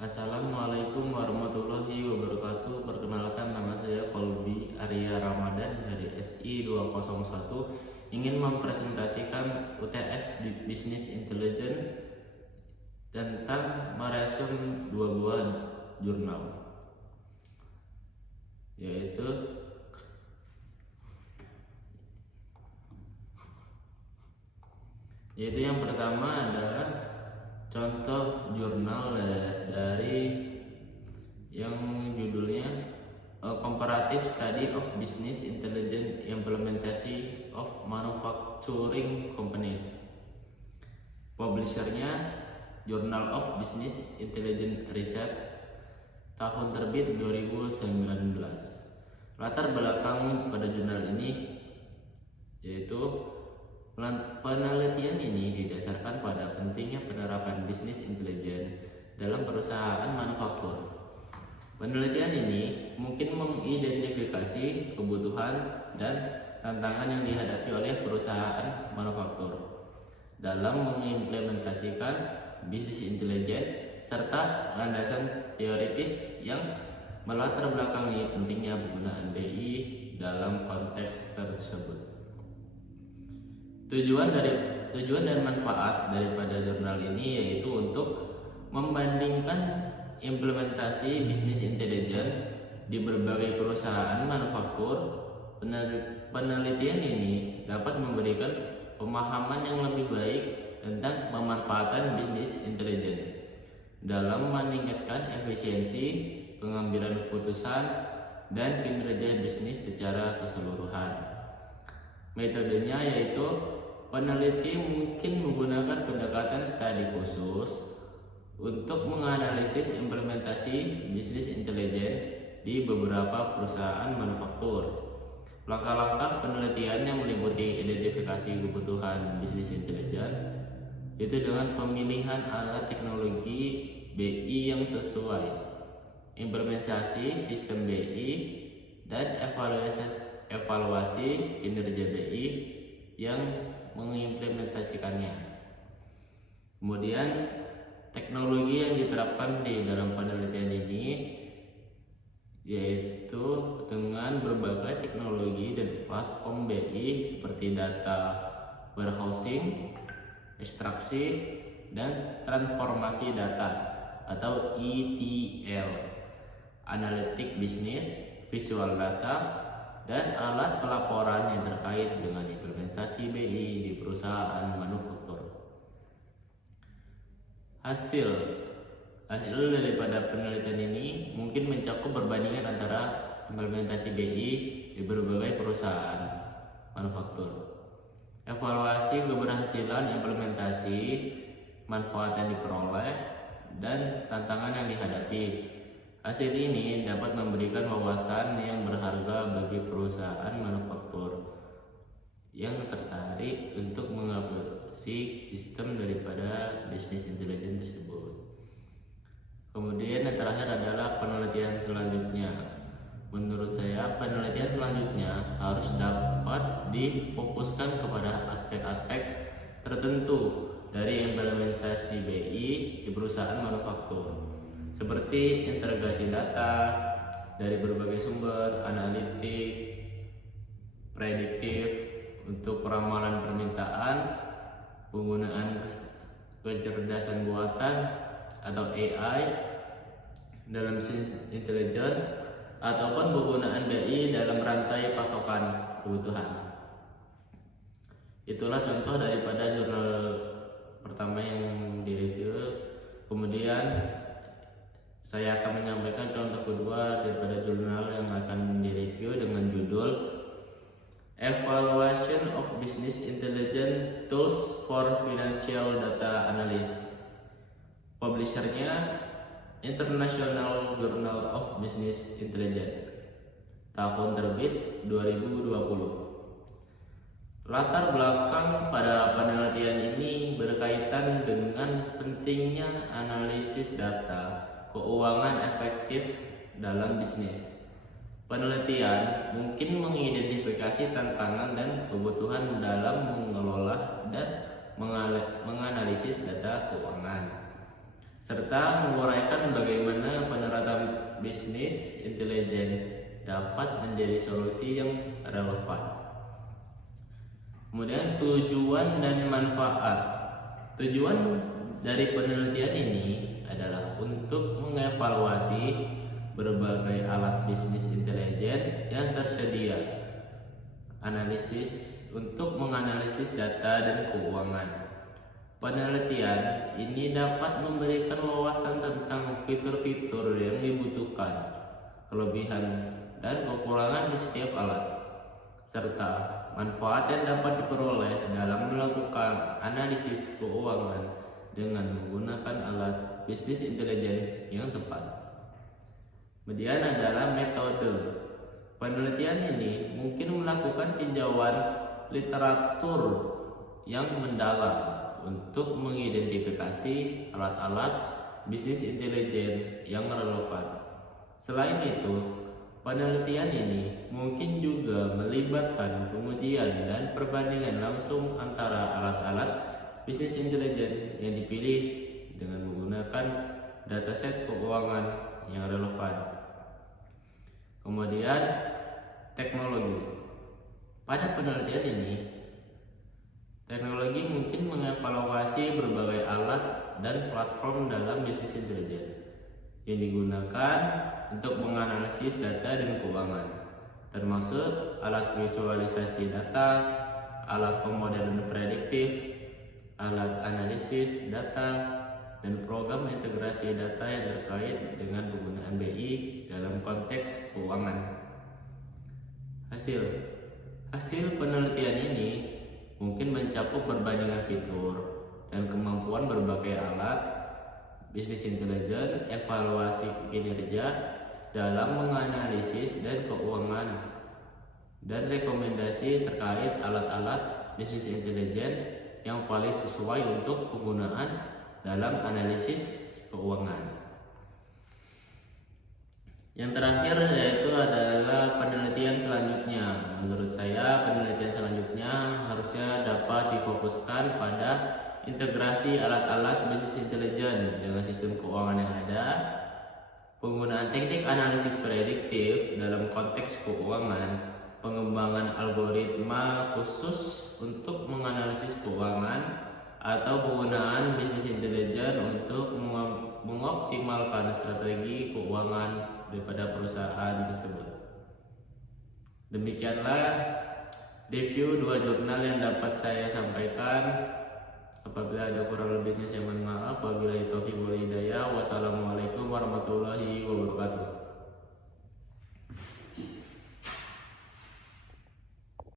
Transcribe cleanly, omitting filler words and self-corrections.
Assalamualaikum warahmatullahi wabarakatuh. Perkenalkan, nama saya Kolbi Arya Ramadan dari SI 201, ingin mempresentasikan UTS di Business Intelligence tentang meresum dua buah jurnal, yaitu yang pertama adalah contoh jurnal dari yang judulnya Comparative Study of Business Intelligence Implementation of Manufacturing Companies. Publishernya Journal of Business Intelligence Research, tahun terbit 2019. Latar belakang pada jurnal ini yaitu penelitian ini didasarkan pada pentingnya penerapan bisnis intelijen dalam perusahaan manufaktur. Penelitian ini mungkin mengidentifikasi kebutuhan dan tantangan yang dihadapi oleh perusahaan manufaktur dalam mengimplementasikan bisnis intelijen serta landasan teoritis yang melatar belakangi pentingnya penggunaan BI dalam konteks tersebut. Tujuan dan manfaat daripada jurnal ini yaitu untuk membandingkan implementasi bisnis intelijen di berbagai perusahaan manufaktur. Penelitian ini dapat memberikan pemahaman yang lebih baik tentang pemanfaatan bisnis intelijen dalam meningkatkan efisiensi pengambilan keputusan dan kinerja bisnis secara keseluruhan. Metodenya yaitu peneliti mungkin menggunakan pendekatan studi khusus untuk menganalisis implementasi bisnis intelijen di beberapa perusahaan manufaktur. Langkah-langkah penelitian yang meliputi identifikasi kebutuhan bisnis intelijen, yaitu dengan pemilihan alat teknologi BI yang sesuai, implementasi sistem BI, dan evaluasi kinerja BI yang mengimplementasikannya. Kemudian teknologi yang diterapkan di dalam penelitian ini yaitu dengan berbagai teknologi dan platform BI seperti data warehousing, ekstraksi, dan transformasi data atau ETL, analytic business, visual data, dan alat pelaporan yang terkait dengan implementasi BI di perusahaan manufaktur. Hasil daripada penelitian ini mungkin mencakup perbandingan antara implementasi BI di berbagai perusahaan manufaktur, evaluasi keberhasilan implementasi, manfaat yang diperoleh, dan tantangan yang dihadapi. Hasil ini dapat memberikan wawasan yang berharga bagi perusahaan manufaktur yang tertarik untuk mengaplikasi sistem daripada bisnis intelijen tersebut. Kemudian yang terakhir adalah penelitian selanjutnya. Menurut saya, penelitian selanjutnya harus dapat difokuskan kepada aspek-aspek tertentu dari implementasi BI di perusahaan manufaktur, seperti integrasi data dari berbagai sumber, analitik, prediktif untuk peramalan permintaan, penggunaan kecerdasan buatan atau AI dalam bisnis intelijen, ataupun penggunaan BI dalam rantai pasokan kebutuhan. Itulah contoh daripada jurnal pertama yang direview. Kemudian saya akan menyampaikan contoh kedua daripada jurnal yang akan direview dengan judul Evaluation of Business Intelligence Tools for Financial Data Analysis. Publishernya International Journal of Business Intelligence, tahun terbit 2020. Latar belakang pada penelitian ini berkaitan dengan pentingnya analisis data keuangan efektif dalam bisnis. Penelitian mungkin mengidentifikasi tantangan dan kebutuhan dalam mengelola dan menganalisis data keuangan, serta menguraikan bagaimana penerapan bisnis intelijen dapat menjadi solusi yang relevan. Kemudian tujuan dan manfaat. Tujuan dari penelitian ini adalah untuk mengevaluasi berbagai alat bisnis intelijen yang tersedia, untuk menganalisis data dan keuangan. Penelitian ini dapat memberikan wawasan tentang fitur-fitur yang dibutuhkan, kelebihan dan kekurangan di setiap alat, serta manfaat yang dapat diperoleh dalam melakukan analisis keuangan dengan menggunakan alat bisnis intelijen yang tepat. Kemudian adalah metode. Penelitian ini mungkin melakukan tinjauan literatur yang mendalam untuk mengidentifikasi alat-alat bisnis intelijen yang relevan. Selain itu, penelitian ini mungkin juga melibatkan pengujian dan perbandingan langsung antara alat-alat bisnis intelijen yang dipilih dengan menggunakan dataset keuangan yang relevan. Kemudian, teknologi. Pada penelitian ini, teknologi mungkin mengevaluasi berbagai alat dan platform dalam bisnis intelijen yang digunakan untuk menganalisis data dan keuangan, termasuk alat visualisasi data, alat pemodelan prediktif, alat analisis data, dan program integrasi data yang terkait dengan penggunaan BI dalam konteks keuangan. Hasil penelitian ini mungkin mencakup perbandingan fitur dan kemampuan berbagai alat bisnis intelijen, evaluasi kinerja dalam menganalisis dan keuangan, dan rekomendasi terkait alat-alat bisnis intelijen yang paling sesuai untuk penggunaan dalam analisis keuangan. Yang terakhir yaitu adalah penelitian selanjutnya. Menurut saya penelitian selanjutnya harusnya dapat difokuskan pada integrasi alat-alat bisnis intelijen dengan sistem keuangan yang ada, penggunaan teknik analisis prediktif dalam konteks keuangan, pengembangan algoritma khusus untuk menganalisis keuangan, atau penggunaan bisnis intelijen untuk mengoptimalkan strategi keuangan daripada perusahaan tersebut. Demikianlah review 2 jurnal yang dapat saya sampaikan. Apabila ada kurang lebihnya saya mohon maaf. Wabillahi taufiq wal hidayah. Wassalamualaikum warahmatullahi wabarakatuh.